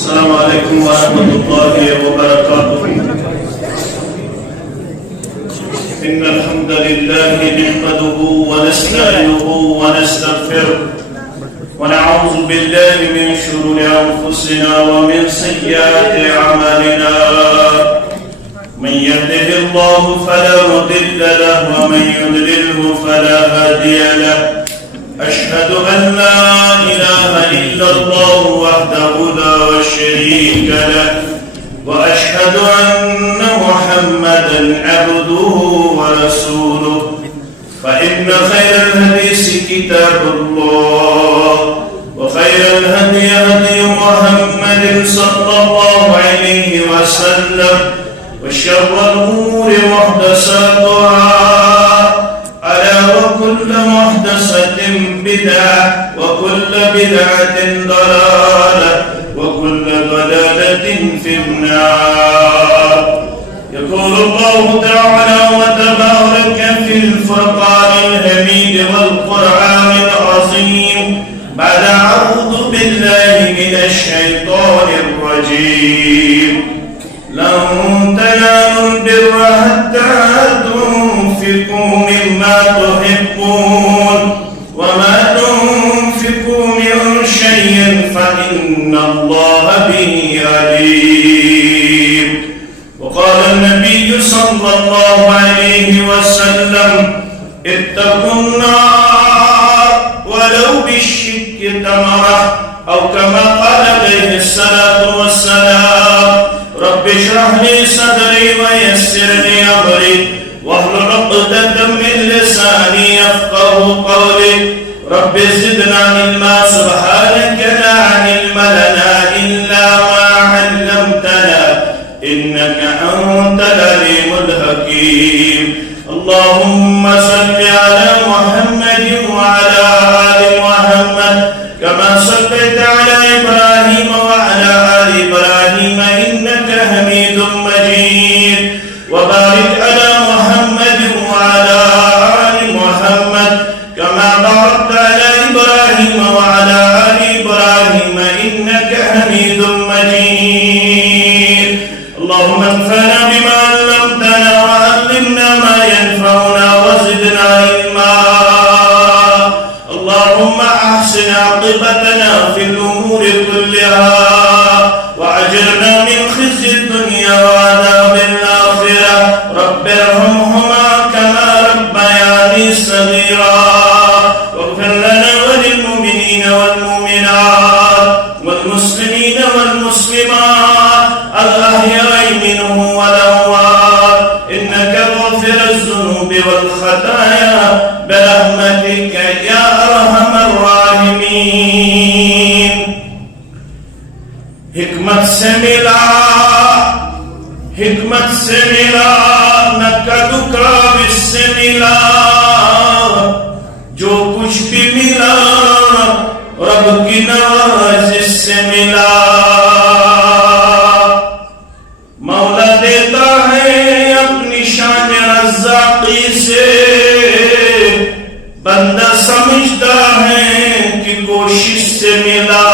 السلام عليكم ورحمة الله وبركاته. إن الحمد لله نحمده ونستعينه ونستغفره ونعوذ بالله من شرور أنفسنا ومن سيئات أعمالنا. من يهده الله فلا مضل له ومن يضلله فلا هادي له. أشهد أن لا إله إلا الله وحده لا شريك له وأشهد أن محمدا عبده ورسوله. فإن خير الحديث كتاب الله وخير الهدي هدي محمد صلى الله عليه وسلم وشر الأمور محدثاتها ألا وكل محدثة بدعة وكل بدعة ضلالة وكل ضلالة في النار. يقول الله تعالى وتبارك في الفرقان الحميد والقرآن العظيم بعد أعوذ بالله من الشيطان الرجيم. لن تنالوا البر حتى تنفقوا مما تحبون وما تنفقوا من شيء فإن الله به عليم. وقال النبي صلى الله عليه وسلم اتقوا النار ولو بالشق تمرة أو كما قال عليه الصلاة والسلام. رب اشرح لي صدري ويسر لي أمري واحلل عقدة من لساني يفقهوا قولي. رب زدنا علما سبحانك لا علم لنا إلا ما علمتنا إنك أنت العليم الحكيم. اللهم صل على محمد وعلى آل محمد كما صليت على إبراهيم وعلى آل إبراهيم إنك حميد مجيد. وبارك على محمد وعلى آل محمد كما باركت على إبراهيم وعلى آل إبراهيم إنك حميد مجيد. اللهم انفعنا بما علمتنا وعلمنا ما ينفعنا وزدنا علما. اللهم أحسن عاقبتنا في الأمور كلها وأجرنا من خزي الدنيا وعذاب الآخرة. رب ارحمهما كما ربياني صغيرا. واغفر لنا وللمؤمنين والمؤمنات والمسلمين والمسلمات الأحياء منهم والأموات إنك غافر الذنوب والخطايا برحمتك يا أرحم الراحمين. حکمت سے ملا نقد کاوش سے ملا. جو کچھ بھی ملا رب کی نوازش سے ملا. مولا دیتا ہے اپنی شان رزاقی سے. بندہ سمجھتا ہے کہ کوشش سے ملا.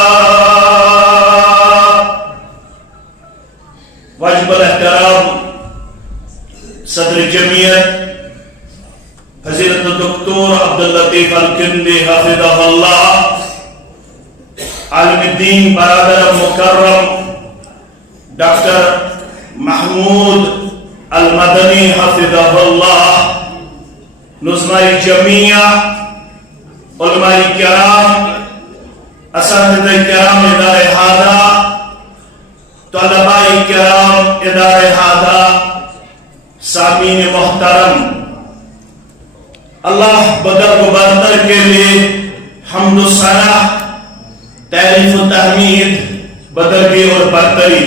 واجب الاحترام صدر جمعیت حضرت دکتور عبداللطیف الکندی حفظہ اللہ، عالم الدین برادر مکرم ڈاکٹر محمود المدنی حفظہ اللہ، نظماء جمعیہ، علماء کرام، اساتذہ کرام ادارہ ہادہ، طلباء کرام ادارہ ہادہ، سامعین محترم، اللہ بدر و برتر کے لیے حمد و ثنا، تعریف و تحمید، بدرگی اور برتری،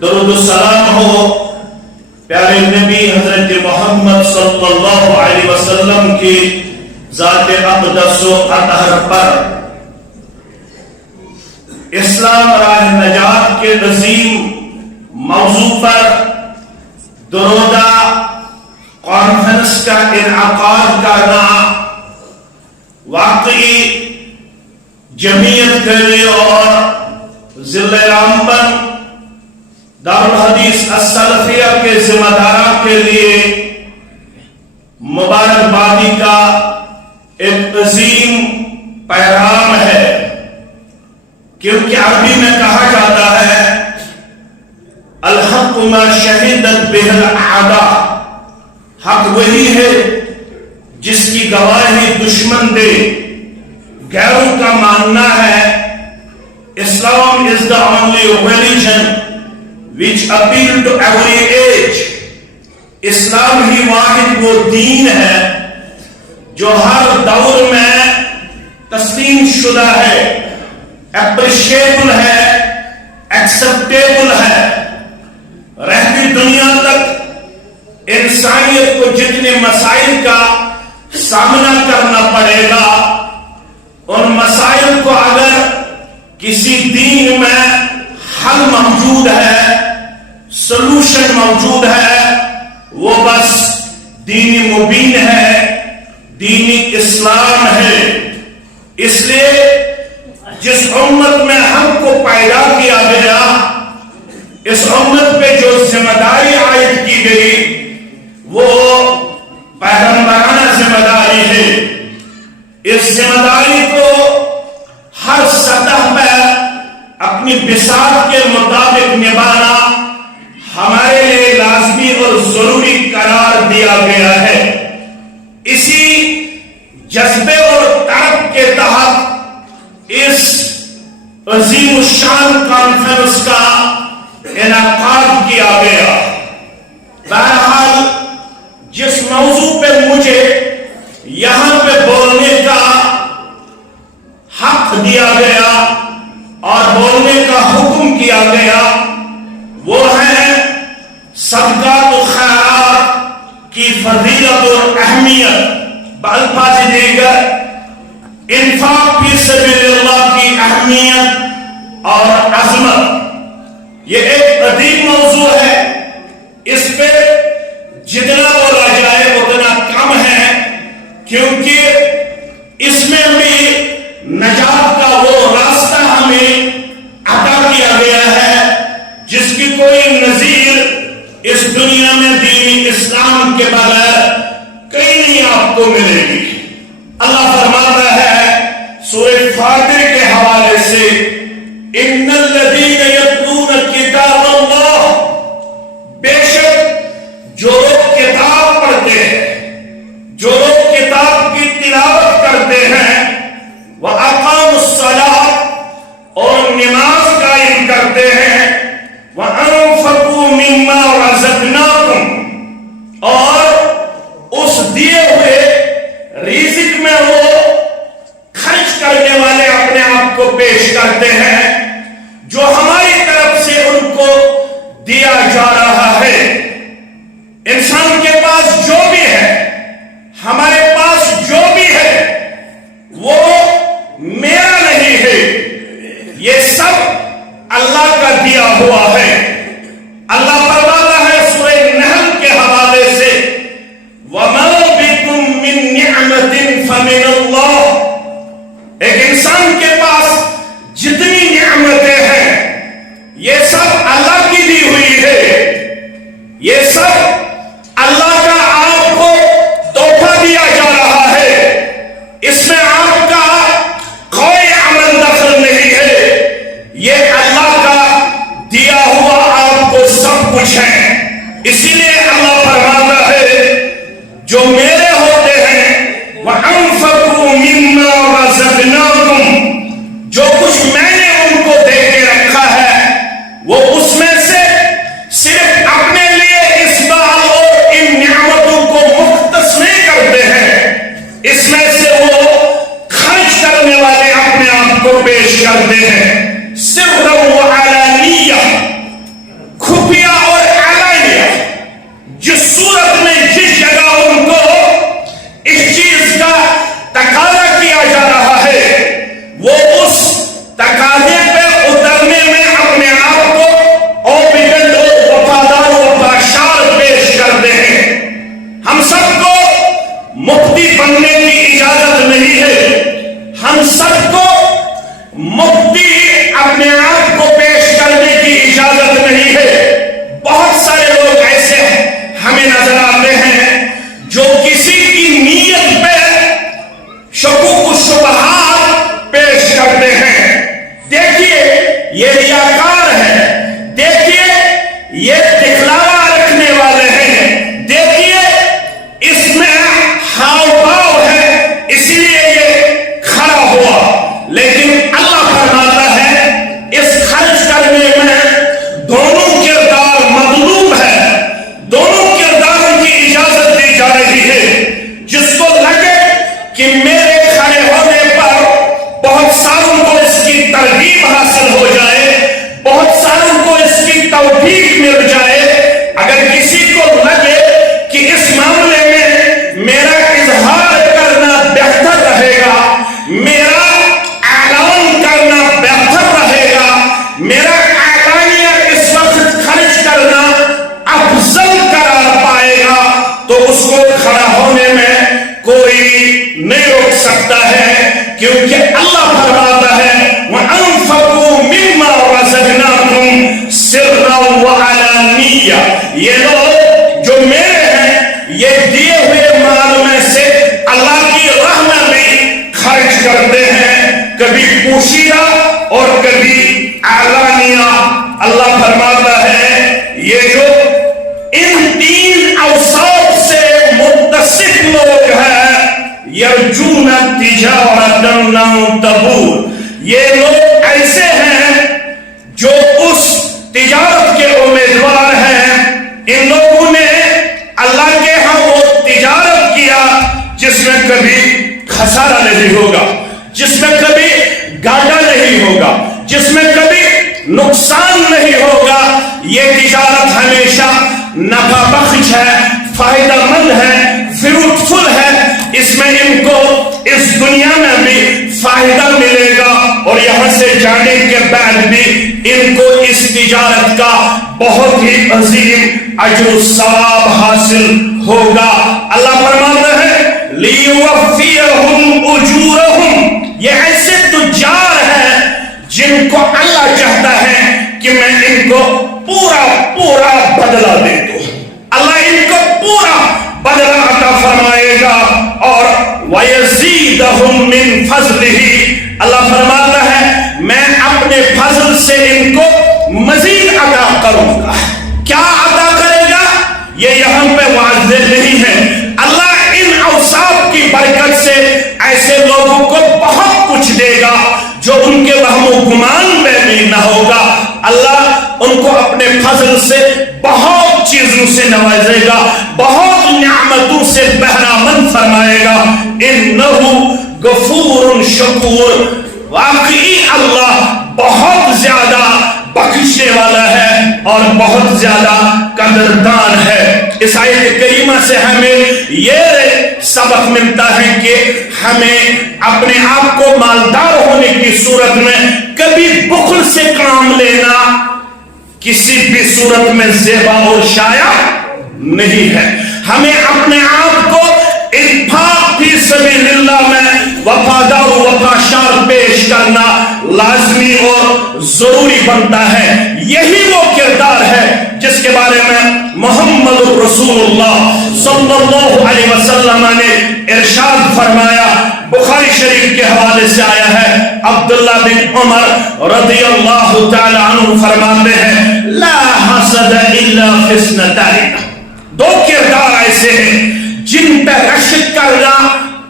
درود و سلام ہو پیارے نبی حضرت محمد صلی اللہ علیہ وسلم کی ذات اقدس و اطہر پر. اسلام راہ نجات کے عظیم موضوع پر درودہ کانفرنس کا انعقاد کرنا واقعی جمعیت کے لیے اور ضلع رامبن دارالحدیث السلفیہ کے ذمہ داروں کے لیے مبارکبادی کا ایک عظیم پیغام ہے، کیونکہ عربی میں کہا جاتا ہے الحق ما شہدت بہ الاعداء، حق وہی ہے جس کی گواہی دشمن دے۔ غیروں کا ماننا ہے اسلام is the only religion which appeal to every age، اسلام ہی واحد وہ دین ہے جو ہر دور میں تسلیم شدہ ہے، اپریشیبل ہے، ایکسپٹیبل ہے۔ رہتی دنیا تک انسانیت کو جتنے مسائل کا سامنا کرنا پڑے گا، ان مسائل کو اگر کسی دین میں حل موجود ہے، سلوشن موجود ہے، وہ بس دینی مبین ہے، دینی اسلام ہے۔ اس لیے جس امت میں ہم کو پیدا کیا گیا، اس امت پہ جو ذمہ داری عائد کی گئی وہ پیغمبرانہ ذمہ داری ہے۔ اس ذمہ داری کو ہر سطح پر اپنی بساط کے مطابق نبھانا ہمارے لیے لازمی اور ضروری قرار دیا گیا ہے۔ اسی جذبے اور طلب کے تحت اس عظیم الشان کانفرنس کا انعقاد کیا گیا۔ بہرحال جس موضوع پہ مجھے یہاں پہ بولنے کا حق دیا گیا اور بولنے کا حکم کیا گیا، وہ ہے صدقات و خیرات کی فضیلت اور اہمیت، بالفاظ دیگر انفاق فی سبیل اللہ کی اہمیت اور عظمت۔ یہ ایک عظیم موضوع ہے، اس پہ جتنا بولا جائے اتنا کم ہے، کیونکہ اس میں بھی نجات کا وہ راستہ ہمیں عطا کیا گیا ہے جس کی کوئی نظیر اس دنیا میں دین اسلام کے بغیر کہیں نہیں آپ کو ملے گی۔ اللہ فرماتا ہے سورہ فاطر کے حوالے سے ان الذین یتلون کتاب اللہ، بے شک جو لوگ کتاب پڑھتے ہیں، جو لوگ کتاب کی تلاوت کرتے ہیں، وَأَقَامُوا الصَّلَاةَ اور نماز قائم کرتے ہیں، وَأَنفَقُوا مِمَّا رَزَقْنَاهُمْ اور اس دیے ہوئے رزق میں وہ خرچ کرنے والے اپنے آپ کو پیش کرتے ہیں جو ہماری طرف سے ان کو دیا جا رہا ہے۔ انسان کے پاس جو بھی ہے، ہمارے پاس جو بھی ہے، وہ میرا نہیں ہے، یہ سب اللہ کا دیا ہوا ہے۔ اللہ فرماتا ہے سورہ نحل کے حوالے سے وَمَا بِكُم مِّن نِعْمَةٍ فَمِنَ اللَّهِ، ایک انسان کے پاس جتنی نعمتیں ہیں یہ سب اللہ کی دی ہوئی ہے، یہ سب اللہ کا آپ کو تحفہ دیا جا رہا ہے، اس میں آپ کا کوئی عمل دخل نہیں ہے، یہ اللہ کا دیا ہوا آپ کو سب کچھ ہے۔ اسی لیے اللہ فرماتا ہے جو میرے ہوتے ہیں وَأَنفَقُوا مِمَّا رَزَقْنَاهُمْ، جو کچھ میں نے ان کو دے کے رکھا ہے وہ اس میں سے صرف اپنے لیے اس بال اور ان نعمتوں کو مختص نہیں کرتے ہیں، اس میں سے وہ خرچ کرنے والے اپنے آپ کو پیش کرتے ہیں، سرًّا وعلانیہ، خفیہ اور علانیہ، جس صورت میں جس جگہ ان کو اس چیز کا تقاضا کیا جا رہا ہے وہ اس تقاضے پہ اترنے میں اپنے آپ کو اوبیڈنٹ اور وفادار و باشار پیش کرتے ہیں۔ ہم سب کو مفتی بننے کی اجازت نہیں ہے، ہم سب کو مفتی اپنے آپ کو اعلانیہ، اللہ فرماتا ہے یہ جو ان 3 اوصاف سے متصف لوگ ہیں، یرجون تجارتا لن تبور، یہ لوگ ایسے ہیں جو اس تجارت کے امیدوار ہیں۔ ان لوگوں نے اللہ کے ہاں وہ تجارت کیا جس میں کبھی خسارہ نہیں ہوگا، جس میں کبھی گھاٹا نہیں ہوگا، جس میں کبھی نقصان نہیں ہوگا۔ یہ تجارت ہمیشہ نفع بخش ہے، فائدہ مند ہے، فروٹفل ہے۔ اس میں ان کو اس دنیا میں بھی فائدہ ملے گا اور یہاں سے جانے کے بعد بھی ان کو اس تجارت کا بہت ہی عظیم اجر و ثواب حاصل ہوگا۔ اللہ فرماتا ہے لیوفیہم اجورہم، یہ ایسے تجار ہیں جن کو اللہ چاہتا ہے کہ میں ان کو پورا بدلہ دے دوں۔ اللہ ان کو پورا بدلہ عطا فرمائے گا اور وَيَزِيدَهُم مِّن فَضْلِهِ، اللہ فرماتا ہے میں اپنے فضل سے ان کو مزید عطا کروں گا۔ کیا عطا کرے گا یہ یہاں پہ واضح نہیں ہے۔ اللہ ان اوصاف کی برکت سے ایسے لوگوں کو بہت کچھ دے گا جو ان کے وہم و گمان میں بھی نہ ہوگا۔ اللہ ان کو اپنے فضل سے بہت چیزوں سے نوازے گا، بہت نعمتوں سے بہرہ مند فرمائے گا۔ انہو غفور شکور، واقعی اللہ بہت زیادہ بخشنے والا ہے اور بہت زیادہ قدردان ہے۔ اس آیت کریمہ سے ہمیں یہ سبق ملتا ہے کہ ہمیں اپنے آپ کو مالدار ہونے کی صورت میں کبھی بخل سے کام لینا کسی بھی صورت میں زیبا اور شائع نہیں ہے۔ ہمیں اپنے آپ کو انفاق فی سبیل اللہ میں وفادار و وفاشار پیش کرنا لازمی اور ضروری بنتا ہے۔ یہی وہ کردار ہے جس کے بارے میں محمد رسول اللہ صلی اللہ علیہ وسلم نے ارشاد فرمایا۔ بخاری شریف کے حوالے سے آیا ہے، عبداللہ بن عمر رضی اللہ تعالی عنہ فرماتے ہیں لا حسد الا فی اثنتین، 2 کردار ایسے ہیں جن پہ رشک کرنا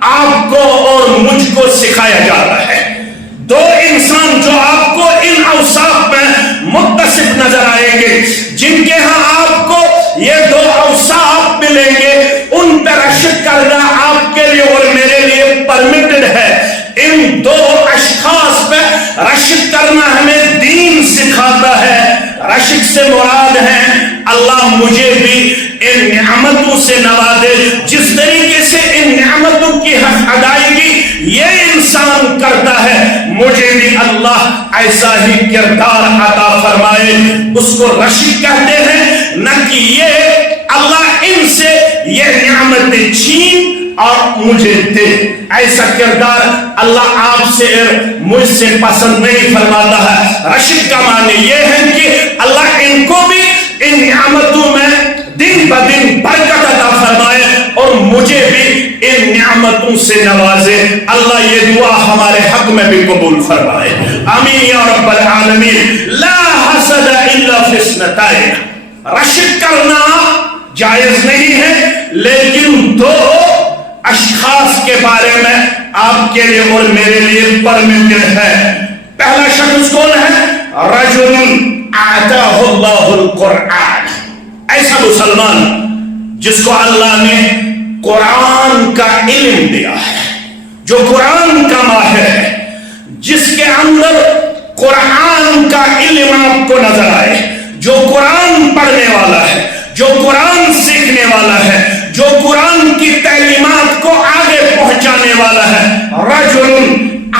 آپ کو اور مجھ کو سکھایا جاتا ہے۔ 2 انسان جو آپ کو ان اوصاف میں متصف نظر آئیں گے، جن کے ہاں آپ کو یہ 2 اوصاف ملیں گے، ان پہ رشک کرنا آپ کے لیے اور میرے لیے پرمیٹڈ ہے۔ ان 2 اشخاص پہ رشک کرنا ہمیں دین سکھاتا ہے۔ رشک سے مراد ہے اللہ مجھے بھی ان نعمتوں سے نوازے، جس طریقے سے ان نعمتوں کی حق ادائیگی یہ انسان کرتا ہے مجھے بھی اللہ ایسا ہی کردار عطا فرمائے۔ اس کو رشک کہتے ہیں، نہ کہ یہ اللہ ان سے یہ نعمتیں چھین اور مجھے دے۔ ایسا کردار اللہ آپ سے مجھ سے پسند نہیں فرماتا ہے۔ رشک کا معنی یہ ہے کہ اللہ ان کو بھی ان نعمتوں میں دن بدن برکت عطا فرمائے اور مجھے بھی ان نعمتوں سے نوازے۔ اللہ یہ دعا ہمارے حق میں بھی قبول فرمائے، آمین یا رب العالمین۔ لا حسد الا فی اثنتین، رشک کرنا جائز نہیں ہے، لیکن 2 اشخاص کے بارے میں آپ کے لیے اور میرے لیے پرمیٹڈ ہے۔ پہلا شخص کون ہے؟ رجل آتاہ اللہ القرآن، ایسا مسلمان جس کو اللہ نے قرآن کا علم دیا ہے، جو قرآن کا ماہر ہے، جس کے اندر قرآن کا علم آپ کو نظر آئے، جو قرآن پڑھنے والا ہے، جو قرآن سیکھنے والا ہے، جو قرآن کی تعلیمات کو آگے پہنچانے والا ہے۔ رجل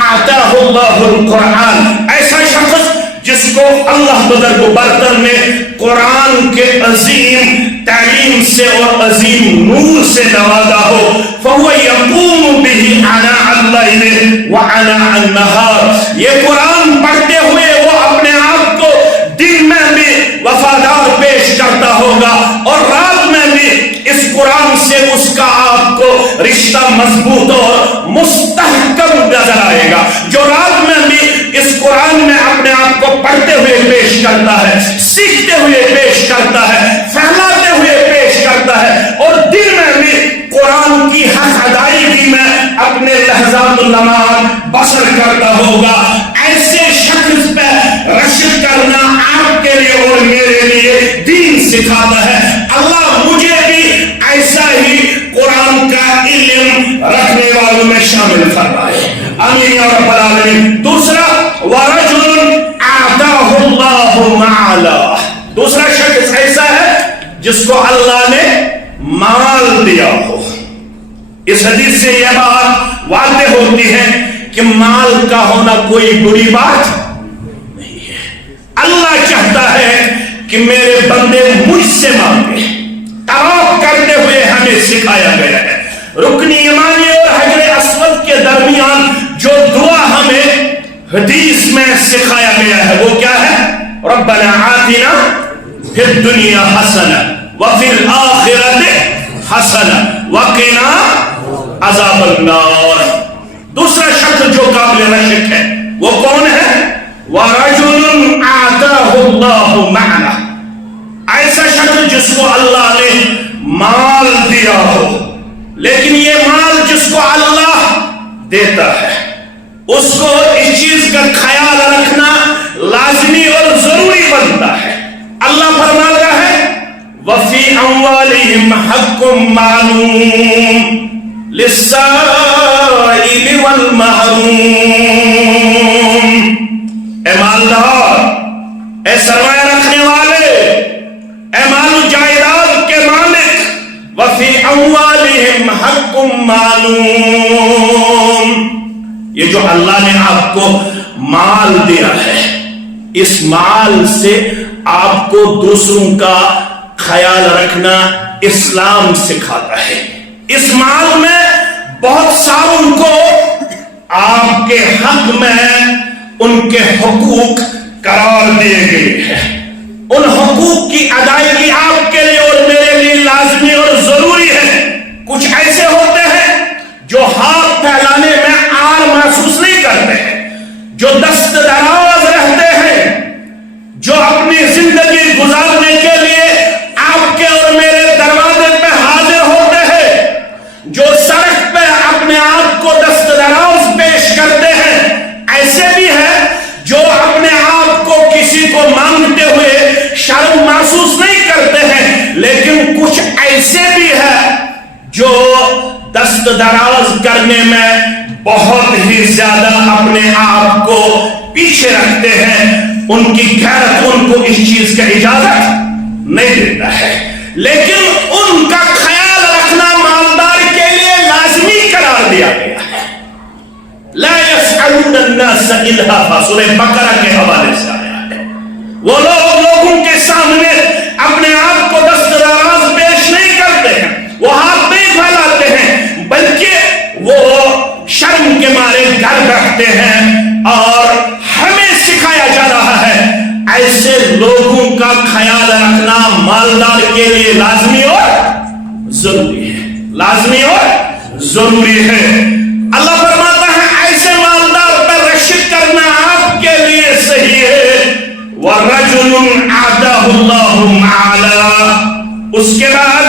آتاہ اللہ القرآن، ایسا شخص جس کو اللہ بدر و برتر نے قرآن کے عظیم تعلیم سے اور عظیم نور سے نوازا ہو۔ فَهُوَ يَقُومُ بِهِ آنَاءَ اللَّيْلِ وَآنَاءَ النَّهَارِ، یہ قرآن پڑھتے ہوئے وہ اپنے آپ کو دن میں بھی وفادار پیش کرتا ہوگا اور رات میں بھی اس قرآن سے اس کا آپ کو رشتہ مضبوط اور مستحکم نظر آئے گا۔ جو رات میں بھی اس قرآن میں اپنے آپ کو پڑھتے ہوئے پیش کرتا ہے، سیکھتے ہوئے پیش کرتا ہے، پھیلاتے ہوئے پیش کرتا ہے، اور دل میں بھی قرآن کی حق ادائیگی میں اپنے لحظات اللمعان بسر کرتا ہوگا۔ ایسے شخص پہ رشک کرنا آپ کے لیے اور میرے لیے دین سکھاتا ہے۔ اللہ مجھے بھی ایسا ہی قرآن کا علم رکھنے والوں میں شامل فرمائے، آمین یا رب العالمین۔ دوسرا، وَرَجُلٌ آتَاهُ اللَّهُ مَالًا، دوسرا شخص ایسا ہے جس کو اللہ نے مال دیا ہو۔ اس حدیث سے یہ بات واضح ہوتی ہے کہ مال کا ہونا کوئی بری بات نہیں ہے۔ اللہ چاہتا ہے کہ میرے بندے مجھ سے مانگے۔ طواف کرتے ہوئے ہمیں سکھایا گیا ہے، رکن یمانی اور حجر اسود کے درمیان جو دعا ہمیں حدیث میں سکھایا گیا ہے وہ کیا ہے؟ ربنا آتنا فی الدنیا حسنہ وفی الآخرۃ حسنہ وقنا عذاب النار۔ دوسرا شخص جو قابل رشک ہے وہ کون ہے؟ وَرَجُلٌ آتَاهُ اللَّهُ مَالًا، ایسا شخص جس کو اللہ نے مال دیا ہو، لیکن یہ مال جس کو اللہ دیتا ہے اس کو اس چیز کا خیال رکھنا لازمی اور ضروری بنتا ہے۔ اللہ فرماتا ہے وَفِي أَمْوَالِهِمْ حَقٌّ مَّعْلُومٌ لِلسَّائِلِ وَالْمَحْرُومِ۔ اے مالدار، اے سرمایہ رکھنے والے، اے مال و جائیداد کے مالک، وَفِي أَمْوَالِهِمْ حَقٌّ مَّعْلُومٌ، یہ جو اللہ نے آپ کو مال دیا ہے، اس مال سے آپ کو دوسروں کا خیال رکھنا اسلام سکھاتا ہے۔ اس مال میں بہت ساروں کو آپ کے حق میں ان کے حقوق قرار دیے گئے ہیں۔ ان حقوق کی ادائیگی آپ کے لیے اور میرے لیے لازمی اور ضروری ہے۔ کچھ ایسے ہوتے ہیں جو ہاتھ پھیلانے میں آر محسوس نہیں کرتے ہیں، جو دست دراز رہتے ہیں، جو اپنی زندگی گزارنے کے لیے آپ کے اور میرے دروازے پہ حاضر ہوتے ہیں، جو سڑک پہ اپنے آپ کو دست دراز پیش کرتے ہیں۔ ایسے بھی ہیں جو اپنے آپ کو کسی کو مانگتے ہوئے شرم محسوس نہیں کرتے ہیں، لیکن کچھ ایسے بھی ہیں جو دست دراز کرنے میں بہت ہی زیادہ اپنے آپ کو پیچھے رکھتے ہیں۔ ان کی غیرت ان کو اس چیز کا اجازت نہیں دیتا ہے، لیکن ان کا خیال رکھنا مالدار کے لیے لازمی قرار دیا گیا ہے۔ لا يسألون الناس إلحافا، سورہ بقرہ کے حوالے سے آیا ہے۔ وہ لوگوں کے سامنے اپنے آپ کو دست دراز پیش نہیں کرتے ہیں، وہ ہاتھ نہیں پھیلاتے ہیں، بلکہ وہ شرم کے مارے گھر بیٹھتے ہیں۔ اور ہمیں سکھایا جا رہا ہے ایسے لوگوں کا خیال رکھنا مالدار کے لیے لازمی اور ضروری ہے، لازمی اور ضروری ہے۔ اللہ فرماتا ہے ایسے مالدار پر رشک کرنا آپ کے لیے صحیح ہے۔ وَرَجُلٌ آتَاهُ اللَّهُ مَالًا، اس کے بعد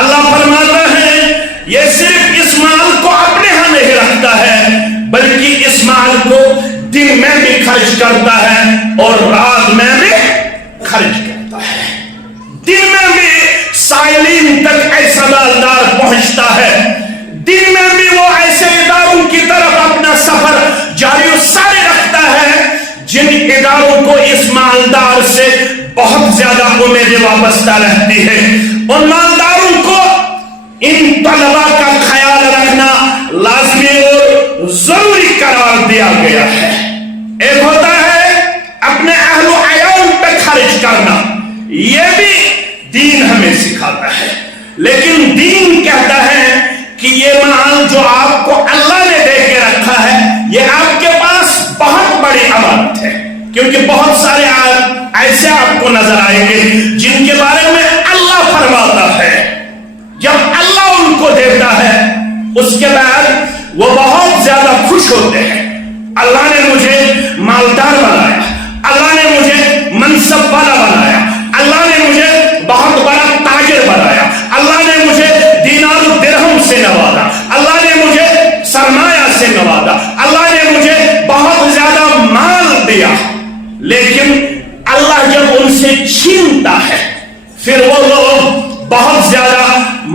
اللہ فرماتا ہے یہ صرف اس مال کو اپنے ہاں نہیں رکھتا ہے، بلکہ اس مال کو دن میں بھی خرچ کرتا ہے اور رات میں بھی خرچ کرتا ہے۔ دن میں بھی سائلین تک ایسا مالدار پہنچتا ہے، دن میں بھی وہ ایسے اداروں کی طرف اپنا سفر جاری و ساری رکھتا ہے جن اداروں کو اس مالدار سے بہت زیادہ امیدیں وابستہ رہتی ہے۔ ان مالداروں کو ان طلباء کا خیال رکھنا لازمی اور ضروری قرار دیا گیا ہے۔ ایک ہوتا ہے اپنے اہل و عیال پہ خرچ کرنا، یہ بھی دین ہمیں سکھاتا ہے، لیکن دین کہتا ہے کہ یہ مال جو آپ کو اللہ نے دے کے رکھا ہے یہ آپ کے پاس بہت بڑی امانت ہے، کیونکہ بہت سارے ایسے آپ کو نظر آئیں گے جن کے بارے میں اللہ فرماتا ہے، جب اللہ ان کو دیتا ہے اس کے بعد وہ بہت زیادہ خوش ہوتے ہیں۔ اللہ نے مجھے مالدار بنایا، اللہ نے منصب والا بنایا، اللہ نے مجھے بہت بڑا تاجر بنایا، اللہ نے مجھے دینار و درہم سے نوازا، اللہ نے مجھے سرمایہ سے نوازا، اللہ نے مجھے بہت زیادہ مال دیا، لیکن اللہ جب ان سے چھینتا ہے پھر وہ لوگ بہت زیادہ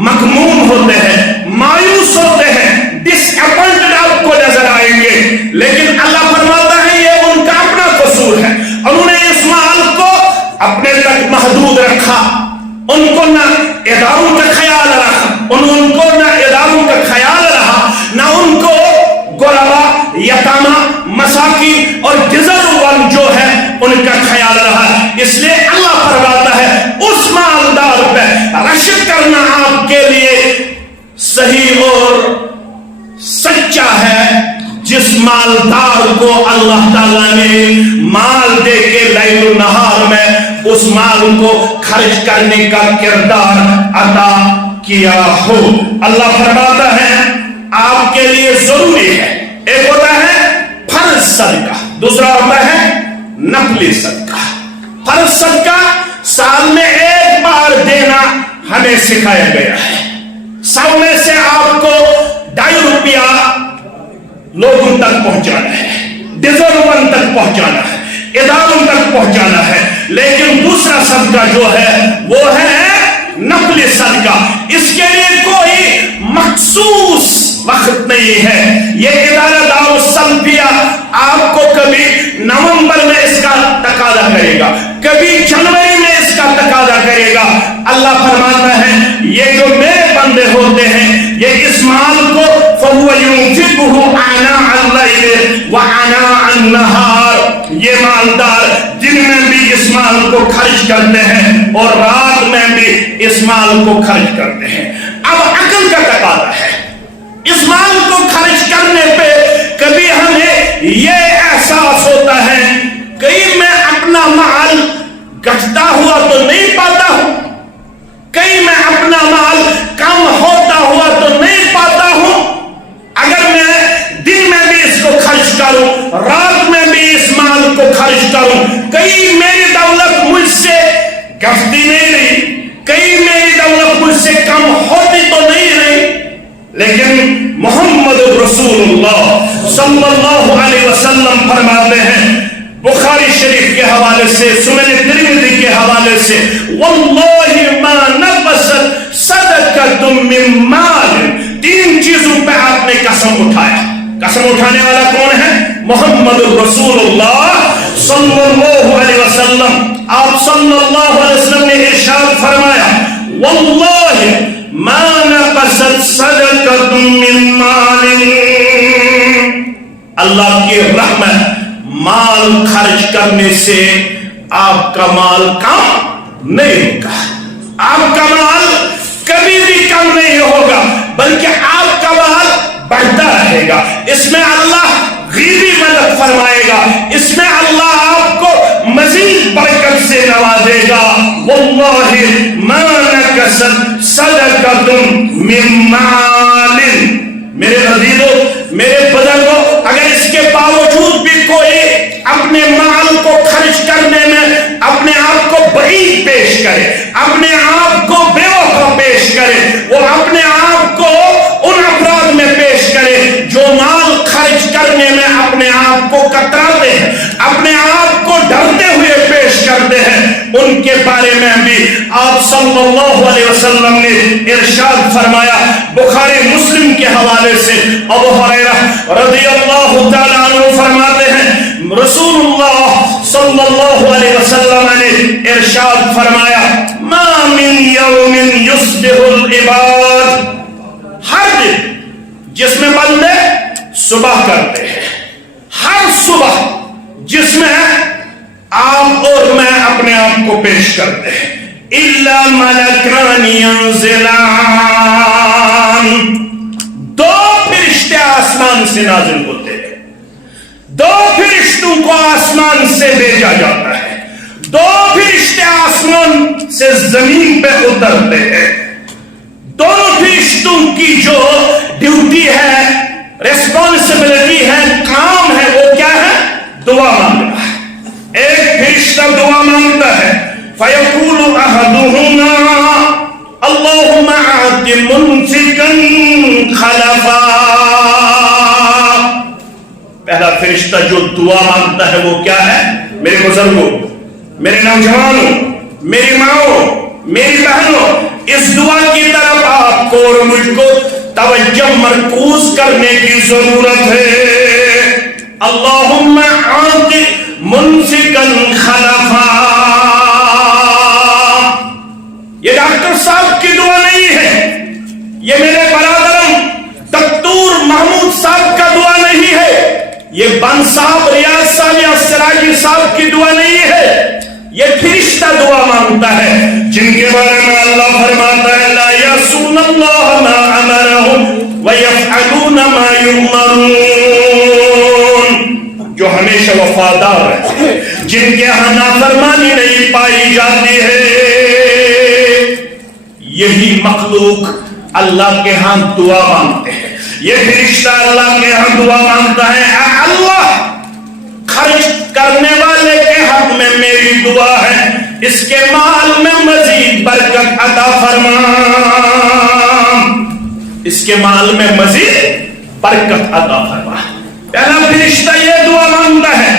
مغموم ہوتے ہیں، مایوس ہوتے ہیں، ڈس اپوائنٹڈ آپ کو نظر آئیں گے، لیکن اللہ فرماتا ہے یہ ان کا اپنا قصور ہے، انہوں نے اس مال کو اپنے تک محدود رکھا، ان کو نہ اداروں کا خیال رہا، ان کو نہ اداروں کا خیال رہا، نہ ان کو غربا، یتامہ، مساکین اور ڈیزرون جو ہے ان کا خیال رہا۔ اس لیے اللہ فرماتا ہے اس مالدار پہ رشک کرنا آپ کے لیے صحیح اور سچا ہے جس مالدار کو اللہ تعالیٰ نے مال دے کے لیل و نہار میں اس مال کو خرچ کرنے کا کردار عطا کیا ہو۔ اللہ فرماتا ہے آپ کے لیے ضروری ہے، ایک ہوتا ہے فرض صدقہ، دوسرا ہوتا ہے نفلی صدقہ۔ فرض صدقہ سال میں ایک بار دینا ہمیں سکھایا گیا ہے، سال میں سے آپ کو 2.5 روپیہ لوگوں تک پہنچانا ہے، ڈیزرون تک پہنچانا ہے، اداروں تک پہنچانا ہے، لیکن دوسرا صدقہ جو ہے وہ ہے نفلی صدقہ۔ اس کے لیے کوئی مخصوص وقت نہیں ہے۔ یہ ادارہ دار السلفیہ آپ کو کبھی نومبر میں اس کا تقاضا کرے گا، کبھی جنوری میں اس کا تقاضا کرے گا۔ اللہ فرماتا ہے یہ جو میرے بندے ہوتے ہیں یہ اس مال کو فَهُوَ يُنْفِقُهُ آنَاءَ اللَّيْلِ وَآنَاءَ النَّهَارِ، یہ مالدار دن میں بھی اس مال کو خرچ کرتے ہیں اور رات میں بھی اس مال کو خرچ کرتے ہیں۔ اب عقل کا تقاضا ہے، اس مال کو خرچ کرنے پہ کبھی ہمیں یہ احساس ہوتا ہے کہیں میں اپنا مال گھٹتا ہوا تو نہیں پاتا ہوں، کہیں میں اپنا مال کم ہوتا ہوا تو نہیں پاتا ہوں، اگر میں دن میں بھی اس کو خرچ کروں، رات میں بھی اس مال کو خرچ کروں، کہیں میری دولت مجھ سے گھٹتی نہیں رہی، کہیں میری دولت مجھ سے کم ہوتی تو نہیں رہی، لیکن محمد رسول اللہ صلی اللہ علیہ وسلم فرماتے ہیں بخاری شریف کے حوالے سے، سنن ترمذی کے حوالے سے، واللہ ما نقصت صدقۃ من مال، 3 چیزوں پہ آپ نے قسم اٹھایا۔ قسم اٹھانے والا کون ہے؟ محمد رسول اللہ صلی اللہ علیہ وسلم۔ آپ صلی اللہ علیہ وسلم نے ارشاد فرمایا واللہ ما نقصت صدقۃ من مال، اللہ کی رحمت مال خرچ کرنے سے آپ کا مال کم نہیں ہوگا، آپ کا مال کبھی بھی کم نہیں ہوگا، بلکہ آپ کا مال بڑھتا رہے گا، اس میں اللہ غیبی مدد فرمائے گا، اس میں اللہ آپ کو مزید برکت سے نوازے گا۔ واللہ ما نقصت صدقۃ من مال، میرے عزیزو، میرے بزرگوں، اگر اس کے باوجود بھی کوئی اپنے مال کو خرچ کرنے میں اپنے آپ کو بعید پیش کرے، اپنے آپ کو بے وفا پیش کرے، وہ اپنے آپ کو ان افراد میں پیش کرے جو مال خرچ کرنے میں اپنے آپ کو کتراتے ہیں، اپنے آپ کو ڈرتے ہوئے پیش کرتے ہیں، ان کے بارے میں بھی آپ صلی اللہ علیہ وسلم نے ارشاد فرمایا۔ بخاری مسلم کے حوالے سے ابو ہریرہ رضی اللہ تعالیٰ عنہ فرماتے ہیں رسول اللہ صلی اللہ علیہ وسلم نے ارشاد فرمایا ما من یوم یصبح العباد، ہر دن جس میں بندے صبح کرتے ہیں، ہر صبح جس میں آپ اور میں اپنے آپ کو پیش کرتے ہیں، الا ملکان ینزلان، 2 فرشتے آسمان سے نازل ہوتے ہیں، 2 فرشتوں کو آسمان سے بھیجا جاتا ہے، 2 فرشتے آسمان سے زمین پہ اترتے ہیں، دونوں فرشتوں کی جو ڈیوٹی ہے، ریسپانسبلٹی ہے، کام ہے، وہ کیا ہے؟ دعا مانگنا ہے۔ ایک فرشتہ دعا مانگتا فَيَقُولُ أَحَدُهُمَا اللَّهُمَّ آتِ مُمْسِكًا خَلَفًا۔ پہلا فرشتہ جو دعا مانگتا ہے وہ کیا ہے؟ میرے بزرگوں، میرے نوجوانوں، میری ماؤں، میری بہنوں، اس دعا کی طرف آپ کو اور مجھ کو توجہ مرکوز کرنے کی ضرورت ہے۔ اللہم آت ممسکا خلفا۔ یہ ڈاکٹر صاحب کی دعا نہیں ہے، یہ میرے برادرم دکتور محمود صاحب کا دعا نہیں ہے، یہ بن صاحب، ریاض صاحب یا سراجی صاحب کی دعا نہیں ہے، یہ فرشتہ دعا مانگتا ہے جن کے بارے میں اللہ فرماتا ہے لا یعصون اللہ ما امرهم ویفعلون ما یؤمرون، جو ہمیشہ وفادار ہے، جن کے ہاں نافرمانی نہیں پائی جاتی ہے۔ یہی مخلوق اللہ کے ہاں دعا مانگتے ہیں، یہ فرشتہ اللہ کے ہاں دعا مانگتا ہے اے اللہ خرچ کرنے والے کے حق میں میری دعا ہے، اس کے مال میں مزید برکت عطا فرما، اس کے مال میں مزید برکت عطا فرما۔ پہلا فرشتہ یہ دعا مانگتا ہے،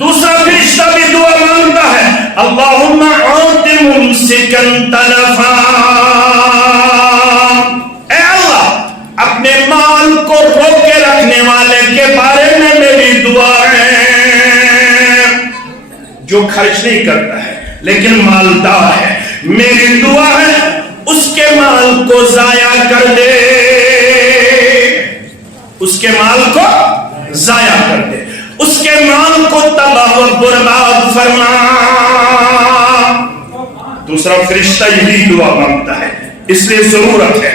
دوسرا فرشتہ بھی دعا مانگتا ہے اللہم آت ممسکا تلفا۔ اے اللہ اپنے مال کو روکے رکھنے والے کے بارے میں میری دعا ہے، جو خرچ نہیں کرتا ہے لیکن مالدار ہے، میری دعا ہے اس کے مال کو ضائع کر دے، اس کے مال کو ضائع کر دے، اس کے مال کو تباہ و برباد فرما۔ دوسرا فرشتہ یہی دعا مانگتا ہے، اس لیے ضرورت ہے،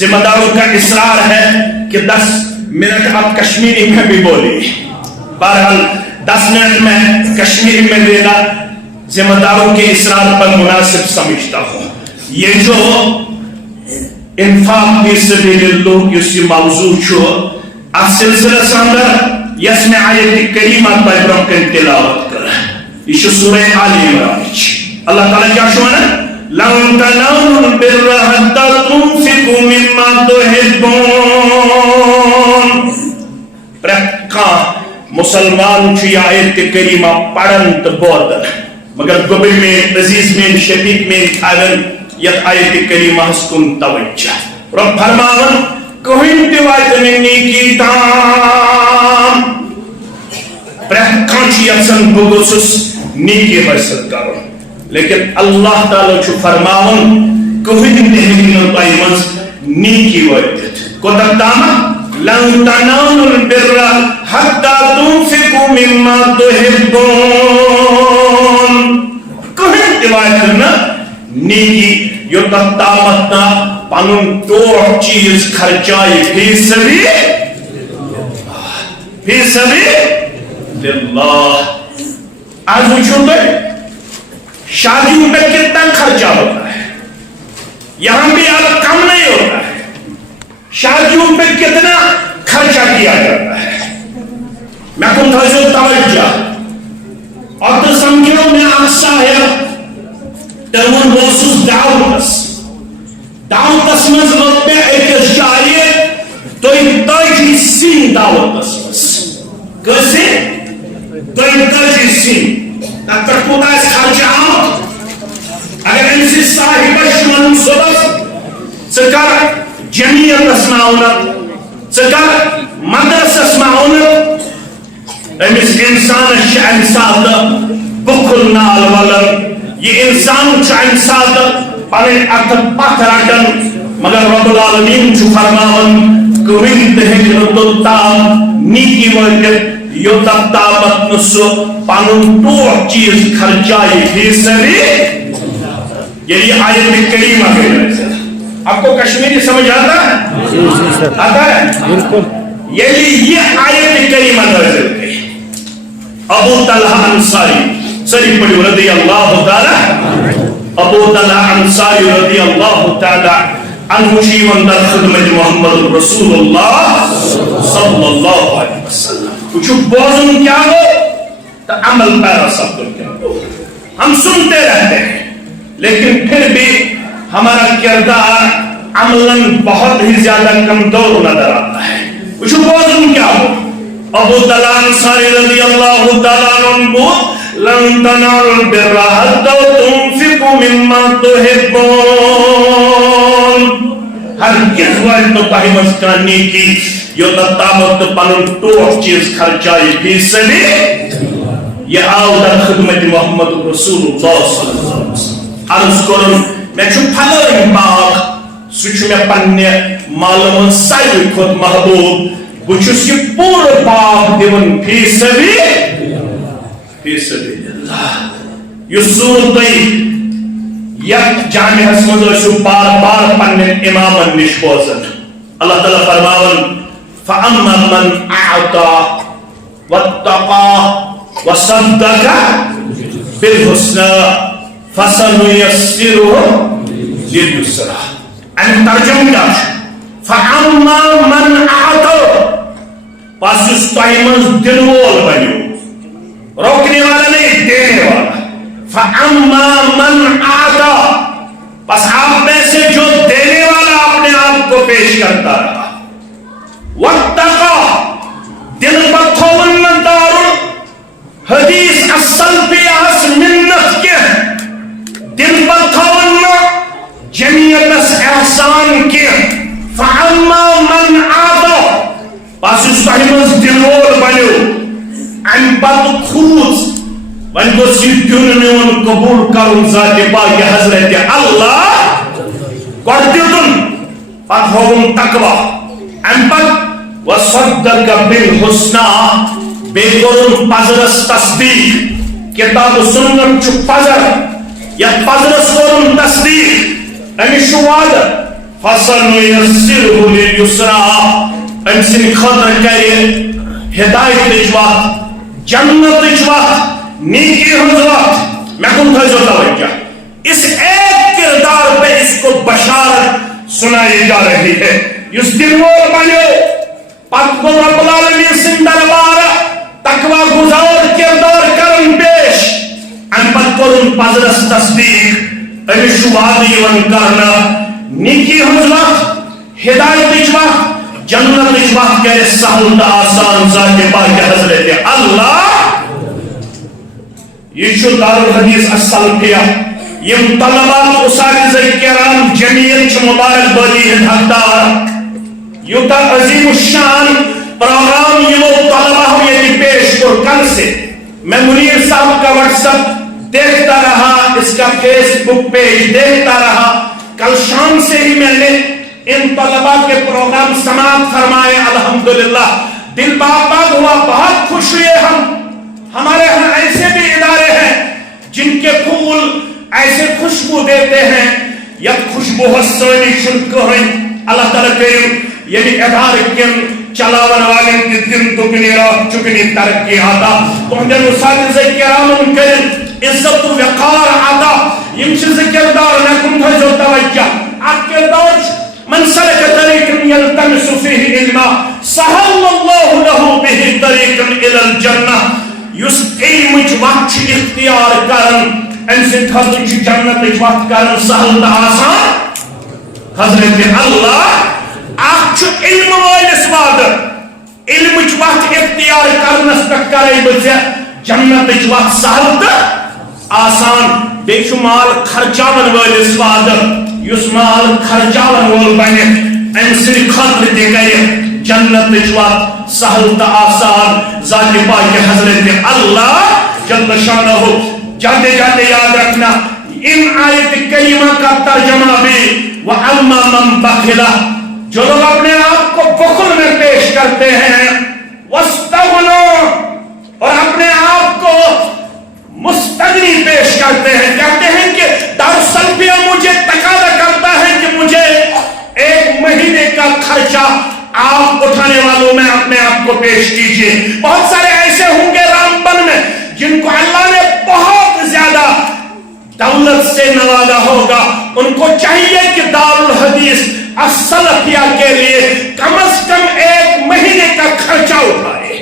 ذمہ داروں کا اصرار ہے کہ 10 منٹ آپ کشمیری میں بھی بولی، بہرحال 10 منٹ میں کشمیری میں دینا ذمہ داروں کے اصرار پر مناسب سمجھتا ہوں۔ یہ جو انفاق فی سبیل اللہ اس موضوع چھو اس سلسلہ ساندر یس میں آیت کریمہ تجرم کن تلاوت کر یہ سورہ آل عمران۔ اللہ تعالیٰ کیا شوانا لَن تَنَالُوا الْبِرَّ حَتَّى تُنْفِقُوا مِمَّا تُحِبُّونَ۔ پرکھا مسلمان چھو یہ آیت کریمہ پڑھن تو بودن مگر گبر میں عزیز میں شفیق میں کھاون یہ آیت کریمہ ہسکن توجہ۔ رب فرماون کوہن دیوائت میں نیکی تام، پرکھا چھو یسن بگوسس نیکی حاصل کرو، لیکن اللہ تعالیٰ چھو فرماون کوہن دیوائت میں نیکی ویدت کوتا تاما لَن تَنَالُوا الْبِرَّ حَتَّى تُنْفِقُوا مِمَّا تُحِبُّونَ۔ کوئی روایت کرنا نیکی یو تامتنا پانون ٹوٹ چیز خرچائی فی سبیل اللہ۔ آج پوچھو تو شادیوں پہ کتنا خرچہ ہوتا ہے، یہاں بھی اب کم نہیں ہوتا ہے، شادیوں پہ کتنا خرچہ کیا جاتا ہے۔ میں کن تھا توجہ اور تو سمجھو میں آسا ہے تمون موسوس دعوتس مز مطبع ایک جائے تو انتاجی سین دعوتس مز کسی تو انتاجی سین تکر کوتا اس خرچہ آمد اگر انسی صاحب شمن صبح سکر جمعیت اسمعونت سکر مدرس اسمعونت امس انسان شعن سادہ بکل نال ولن یہ انسان شعن سادہ پانے اکتب پاک رکھن مگر رب العالمین چھو فرماون کوئی تہجر تلتام نیکی وجد یو تبتابت نسو پانون تو چیز خرچائی فی سبیل یہ آیت کریمہ کے لئے۔ آپ کو کشمیری سمجھ آتا ہے؟ آتا ہے؟ یہ آیت کریمہ نازل کی۔ ابو طلحہ انصاری سری پڑھی رضی اللہ تعالی، ابو طلحہ انصاری رضی اللہ تعالی عنہ شیون در خدمت محمد رسول اللہ صلی اللہ علیہ وسلم۔ کچھ بوزن کیا ہو تو عمل پیرا سب کر کیا ہو۔ ہم سنتے رہتے ہیں لیکن پھر بھی ہمارا کردار عملاً بہت ہی زیادہ کمزور نظر آتا ہے. وچھو بوزن کیا ہو ابو طلحہ انصاری رضی اللہ تعالیٰ عنہ لن تنالوا البر حتى تنفقوا مما تحبون. ہرگز وارد تو تہ مز کانٛہہ نیکی یوتاں تامتھ تو پنن ٹوٹھ چیز خرچائے فی سبیل. یہ آو در خدمت محمد رسول اللہ صلی اللہ علیہ وسلم. عرض کرن میں چھو پھلٲنۍ باغ سُہ چھُ مےٚ پننہِ مالہٕ منٛز ساروٕے کھۄتہٕ محبوب. بہٕ چھُس یہِ پوٗرٕ باغ دِوان فی سبیل اللہ. یُس ضروٗرت تُہۍ یتھ جامعس منٛز ٲسِو بار بار پننٮ۪ن اِمامن نِش بوزان. اللہ تعالیٰ فرماوان فَأَمَّا مَنْ أَعْطَى وَاتَّقَى وَصَدَّقَ بِالْحُسْنَى فَسَنُيَسِّرُهُ لِلْيُسْرَى. اَمِیُک ترجمہ کیٛاہ چھُ؟ فَأَمَّا مَنْ أَعْطَى پس یُس تۄہہِ منٛز دِنہٕ وول بنیو روکنے والا نہیں دینے والا. فَأَمَّا مَنْ أَعْطَى بس آپ میں سے جو دینے والا اپنے آپ کو پیش کرتا رہا. وَاتَّقَى دل پر تھوون نہ دارُن حدیث اصل پیاس منت کے دل پر تھوون نہ جمعیتس احسان کے. فَأَمَّا مَنْ أَعْطَى بس یُس تۄہہِ منٛز دِنہٕ وول بنیو امہِ پتہٕ کھوٗژ وۄنۍ گوٚژھ یہِ دیُن میون قبوٗل کرُن ذاتِ پاکہِ حضرتِ اللہ. گۄڈٕ دیُتُن پتہٕ ہووُن تقویٰ امہِ پتہٕ وَصَدَّقَ بِالْحُسْنَى بیٚیہِ کوٚرُن پزرس تصدیٖق. کتاب و سنت چھُ پزر یتھ پزرس کوٚرُن تصدیٖق أمِس چھُ وعدٕ فَسَنُيَسِّرُهُ لِلْيُسْرَى. أمۍ سٕنٛدِ خٲطرٕ کرِ ہدایتٕچ وتھ جنتٕچ وتھ نیکی ہٕنٛز وتھ. مےٚ کُن تھٲیزیو توجہ. اس ایک کردار پہ اس کو بشارت سنائی جا رہی ہے. یُس دِنہٕ وول بنیو پتہٕ گوٚو رب العالمین سٕنٛدِ دربارٕ تقویٰ گُزار کردار کرن پیش. امہِ پتہٕ کوٚرُن پزرس تصدیٖق. أمِس چھُ وعدٕ یِوان کرنہٕ نیکی ہٕنٛز وتھ ہدایتٕچ وتھ جنتٕچ وتھ کرِ سہل تہٕ آسان ذاتِ پاکہِ حضرتِ اللہ. یہ چھُ دارالحدیث السلفیہ. یم طلباء اساتذہ کرام جمعیت چھِ مبارک بادی ہٕنٛدۍ حقدار. یوٗتاہ عظیم الشان پروگرام یمو طلباء ییٚتہِ پیش کوٚر کل سے میں منیر صاحب کا واٹس ایپ دیکھتا رہا, اس کا فیس بک پیج دیکھتا رہا. کل شام سے ہی میں نے ان طلباء کے پروگرام سماعت فرمائے. الحمدللہ دل باغ ہوا, بہت خوش ہوئے. ہمارے ہاں ایسے بھی ادارے ہیں جن کے پھول ایسے خوشبو دیتے ہیں یا خوشبو سونی شنک ہوئی. اللہ تعالیٰ کریم یعنی ادارے کن چلاون والے کی دن دگنی رات چگنی ترقی آتا. تہندین اساتذہ کرامن کریم عزت و وقار آتا. یم چھ ذکردار مےٚ کُن تھٲیزیو توجہ. اکھ کردار من سلک طریقا یلتمس فیہ علما سہل اللہ لہ بہ طریقا الی الجنہ. یُس علمٕچ وتھ چھُ اختیار کران امہِ سٕنٛدِ خٲطرٕ چھُ جنتٕچ وتھ کران سہل تہٕ آسان. حضرتِ اللہ اکھ چھُ علم وٲلِس وعدٕ علمٕچ وتھ اختیار کرنس پٮ۪ٹھ کرے بہٕ ژےٚ جنتٕچ وتھ سہل تہٕ آسان. بیٚیہِ چھُ مال خرچاون وٲلِس وعدٕ یُس مال خرچاون وول بنہِ امہِ سٕنٛدِ خٲطرٕ تہِ کرِ جنتٕچ وتھ سہل تہٕ آسان ذاتِ پاکہِ حضرتِ اللہ جل شانہ. جاتے جاتے یاد رکھنا ان آیت کریمہ کا ترجمہ بھی وَأَمَّا مَنْ بَخِلَ جو لوگ اپنے آپ کو بخل میں پیش کرتے ہیں وَاسْتَغْنَى اور اپنے آپ کو مستغنی پیش کرتے ہیں. کہتے ہیں کہ دارالسلفیہ مجھے تقاضا کرتا ہے کہ مجھے ایک مہینے کا خرچہ آپ اٹھانے والوں میں اپنے آپ کو پیش کیجئے. بہت سارے ایسے ہوں گے رامبن میں جن کو اللہ نے بہت زیادہ دولت سے نوازا ہوگا. ان کو چاہیے کہ دارالحدیث السلفیہ کے لیے کم از کم ایک مہینے کا خرچہ اٹھائے,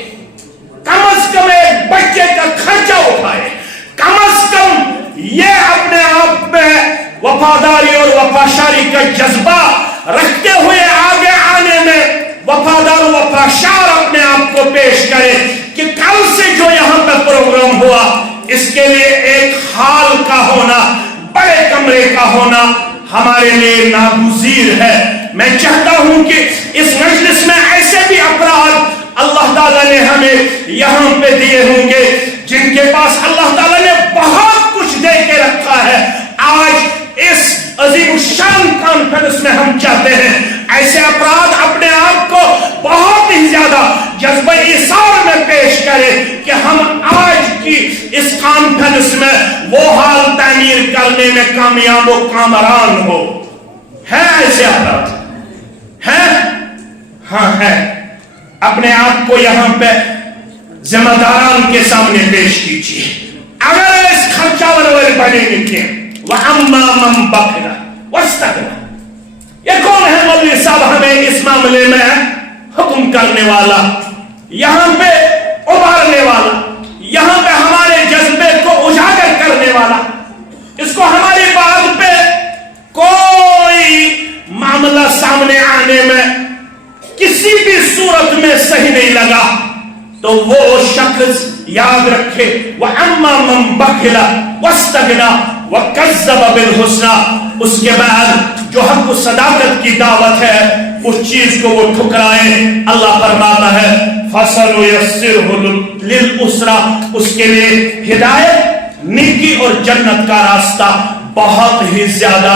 کم از کم ایک بچے کا خرچہ اٹھائے, کم از کم یہ اپنے آپ میں وفاشاری کا جذبہ رکھتے ہوئے آگے آنے میں وفادار و وفاشار اپنے آپ کو پیش کرے کہ کل سے جو یہاں پہ پروگرام ہوا اس کے لیے ایک ہال کا ہونا، بڑے کمرے کا ہونا ہمارے لیے ناگزیر ہے۔ میں چاہتا ہوں کہ اس مجلس میں ایسے بھی افراد اللہ تعالیٰ نے ہمیں یہاں پہ دیے ہوں گے جن کے پاس اللہ تعالیٰ نے بہت کچھ دے کے رکھا ہے۔ آج اس عظیم الشان کانفرنس میں ہم چاہتے ہیں ایسے افراد اپنے آپ کو بہت ہی زیادہ جذبہ ایثار میں پیش کرے کہ ہم آج کی اس کانفرنس میں وہ حال تعمیر کرنے میں کامیاب و کامران ہو۔ ہیں ایسے افراد؟ ہیں؟ ہاں ہیں۔ اپنے آپ کو یہاں پہ ذمہ داران کے سامنے پیش کیجیے۔ اگر اس خرچہ ورور بنے لکھیں وَأَمَّا مَنْ بَخِلَ وَاسْتَغْنَىٰ، یہ کون ہے مولوی صاحب ہمیں اس معاملے میں حکم کرنے والا، یہاں پہ ابھارنے والا، یہاں پہ ہمارے جذبے کو اجاگر کرنے والا؟ اس کو ہماری بات پہ کوئی معاملہ سامنے آنے میں کسی بھی صورت میں صحیح نہیں لگا تو وہ شخص یاد رکھے وَأَمَّا مَنْ بَخِلَ وَاسْتَغْنَىٰ وَكَذَّبَ بِالْحُسْنَىٰ، اس کے بعد جو حق و صداقت کی دعوت ہے اس چیز کو وہ ٹھکرائے، اللہ فرماتا ہے فَسَنُيَسِّرْهُ لِلْعُسْرَىٰ، اس کے لیے ہدایت، نیکی اور جنت کا راستہ بہت ہی زیادہ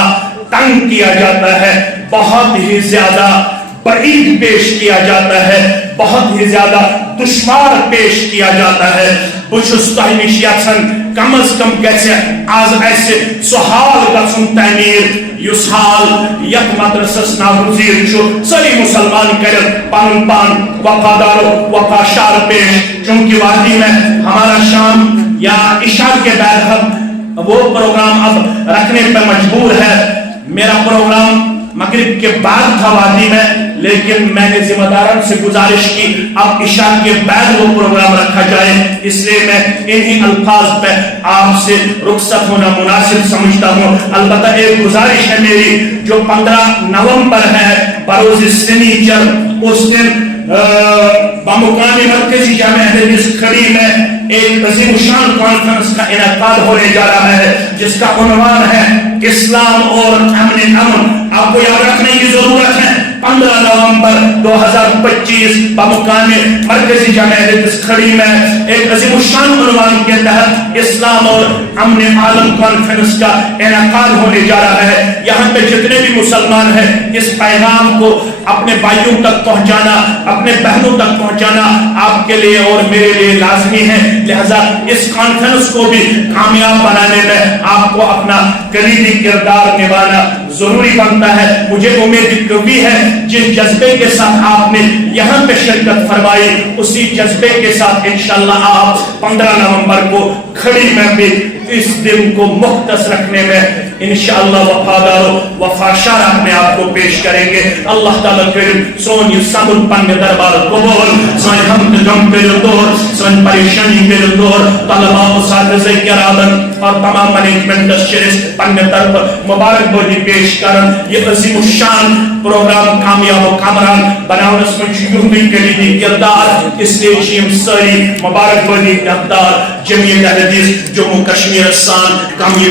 تنگ کیا جاتا ہے، بہت ہی زیادہ بعید پیش کیا جاتا ہے، بہت ہی زیادہ دشوار پیش کیا جاتا ہے۔ بچھس تہ نش یژھان کم از کم گژھِ آز اسہِ سُہ حال گژھُن تعمیٖر یُس حال یتھ مدرسس ناگزیر چھُ۔ سٲری مسلمان کرن پنُن پان وفادار و وفاشار پیش، چونکہ وادی میں ہمارا شام یا عشاء کے بعد ہم وہ پروگرام اب رکھنے پہ مجبور ہے۔ میرا پروگرام مغرب کے بعد تھا وادی میں، لیکن میں نے ذمہ داران سے گزارش کی اب عشاء کے بعد وہ پروگرام رکھا جائے، اس لیے میں انہی الفاظ پہ آپ سے رخصت ہونا مناسب سمجھتا ہوں۔ البتہ ایک گزارش ہے میری، جو 15 نومبر ہے بروز سنیچر، اس دن بمقامی مرکزی جامع اہل حدیث کھڑی میں ایک عظیم الشان کانفرنس کا انعقاد ہونے جا رہا ہے جس کا عنوان ہے اسلام اور امن۔ آپ کو یاد رکھنے کی ضرورت ہے 15 نومبر 2025 بمقامی مرکزی جامع اہل حدیث کھڑی میں ایک عظیم الشان عنوان کے تحت اسلام اور امن عالم کانفرنس کا انعقاد ہونے جا رہا ہے۔ یہاں پہ جتنے بھی مسلمان ہیں اس پیغام کو اپنے بھائیوں تک پہنچانا، اپنے بہنوں تک پہنچانا آپ کے لیے اور میرے لیے لازمی ہے، لہذا اس کانفرنس کو بھی کامیاب بنانے میں آپ کو اپنا کلیدی کردار نبھانا ضروری بنتا ہے۔ مجھے امید بھی ہے جس جذبے کے ساتھ آپ نے یہاں پہ شرکت فرمائی اسی جذبے کے ساتھ انشاءاللہ آپ 15 نومبر کو کھڑی میں بھی اس دن کو مختص رکھنے میں انشاءاللہ وفادار و وفاشار اپنے آپ کو پیش کریں گے۔ اللہ تعالیٰ کریم سون یہ صبر پنگ دربار قبول، سون حمد غم پہ دور، سون پریشانی پہ دور، طلباء اساتذہ کرام اور تمام مینجمنٹ شرس پنگ طرف مبارک بودی پیش کرن۔ یہ عظیم الشان پروگرام کامیاب و کامران بناونس میں یہودی کلیدی کردار، اس لیے چیم ساری مبارک بودی کردار جمعیت اہل حدیث جموں کشمیر سان کامیاب